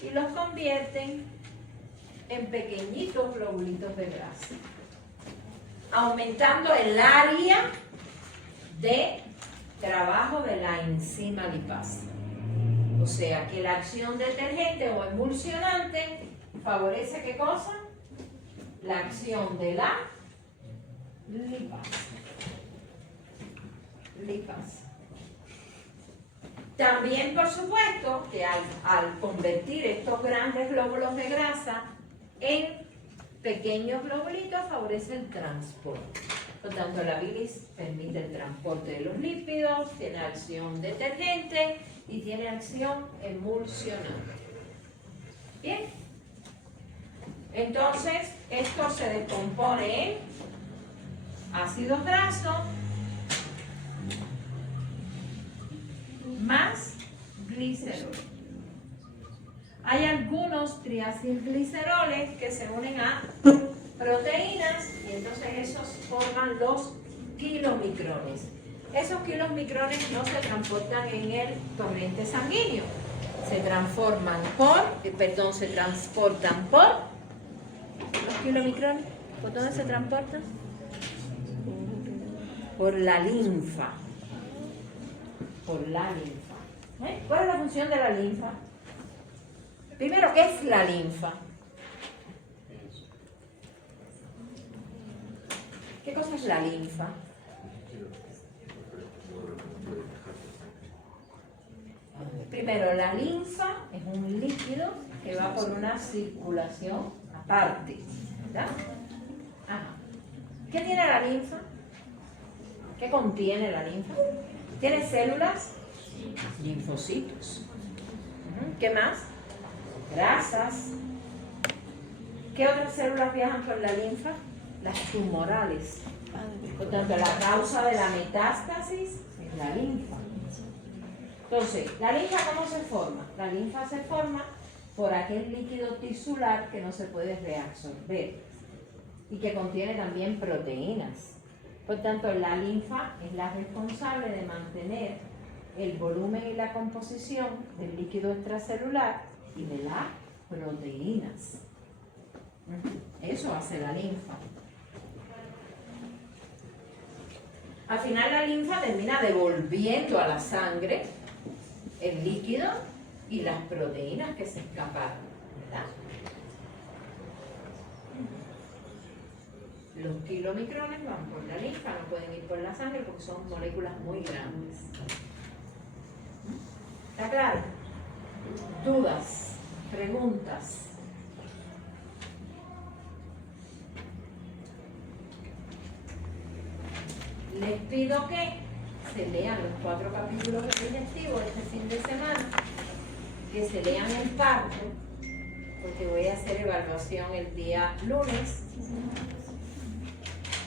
y los convierten en pequeñitos globulitos de grasa, aumentando el área de trabajo de la enzima lipasa. O sea que la acción detergente o emulsionante favorece ¿qué cosa? La acción de la lipasa. También, por supuesto, que al convertir estos grandes glóbulos de grasa en pequeños globulitos, favorece el transporte. Por tanto, la bilis permite el transporte de los lípidos, tiene acción detergente y tiene acción emulsionante. Bien. Entonces, esto se descompone en ácidos grasos más glicerol. Hay algunos triacilgliceroles que se unen a proteínas y entonces esos forman los kilomicrones. Esos kilomicrones no se transportan en el torrente sanguíneo, se transportan por los kilomicrones. ¿Por dónde se transportan? Por la linfa. Por la linfa. ¿Cuál es la función de la linfa? Primero, ¿qué es la linfa? ¿Qué cosa es la linfa? Primero, la linfa es un líquido que va por una circulación aparte, ¿verdad? Ajá. ¿Qué tiene la linfa? ¿Qué contiene la linfa? Tiene células, linfocitos. ¿Qué más? Grasas. ¿Qué otras células viajan por la linfa? Las tumorales. Por tanto, la causa de la metástasis es la linfa. Entonces, ¿la linfa cómo se forma? La linfa se forma por aquel líquido tisular que no se puede reabsorber y que contiene también proteínas. Por tanto, la linfa es la responsable de mantener el volumen y la composición del líquido extracelular y de las proteínas. Eso hace la linfa. Al final la linfa termina devolviendo a la sangre el líquido y las proteínas que se escaparon, ¿verdad? Los kilomicrones van por la linfa, no pueden ir por la sangre porque son moléculas muy grandes. ¿Está claro? ¿Dudas? ¿Preguntas? Les pido que se lean los 4 capítulos del digestivo este fin de semana, que se lean en parte, porque voy a hacer evaluación el día lunes,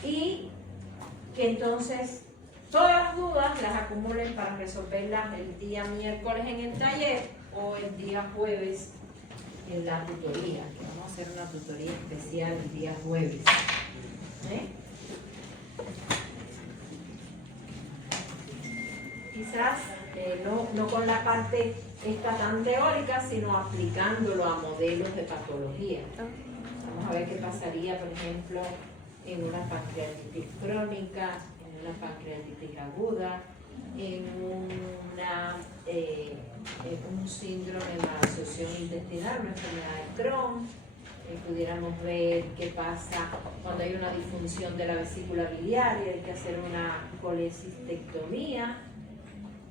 y que entonces todas las dudas las acumulen para resolverlas el día miércoles en el taller o el día jueves en la tutoría, que vamos a hacer una tutoría especial el día jueves. Quizás no con la parte esta tan teórica, sino aplicándolo a modelos de patología. Vamos a ver qué pasaría, por ejemplo, en una pancreatitis crónica, en una pancreatitis aguda, en un síndrome de malabsorción intestinal, una enfermedad de Crohn. Pudiéramos ver qué pasa cuando hay una disfunción de la vesícula biliar y hay que hacer una colecistectomía.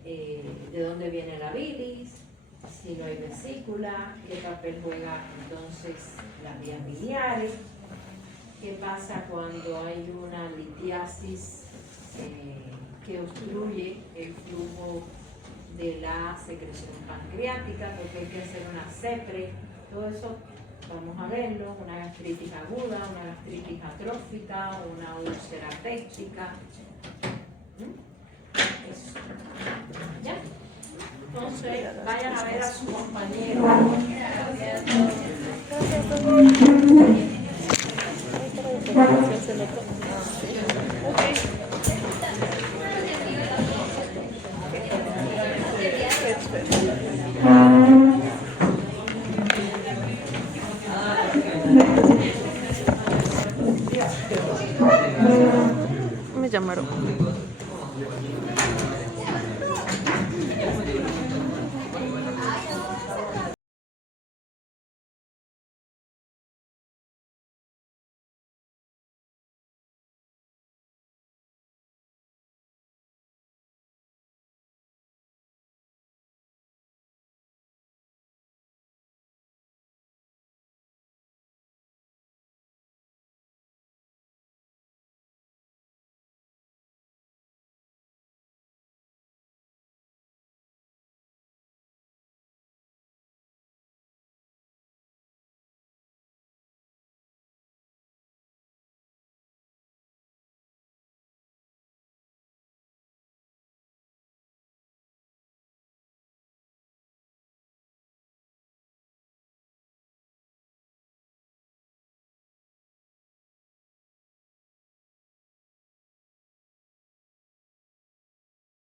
De dónde viene la bilis, Si no hay vesícula, ¿qué papel juega entonces las vías biliares? ¿Qué pasa cuando hay una litiasis que obstruye el flujo de la secreción pancreática? Porque hay que hacer una CEPRE, todo eso vamos a verlo, una gastritis aguda, una gastritis atrófica, una úlcera péptica. Eso. ¿Ya? Entonces, vayan a ver a su compañero. Me llamaron.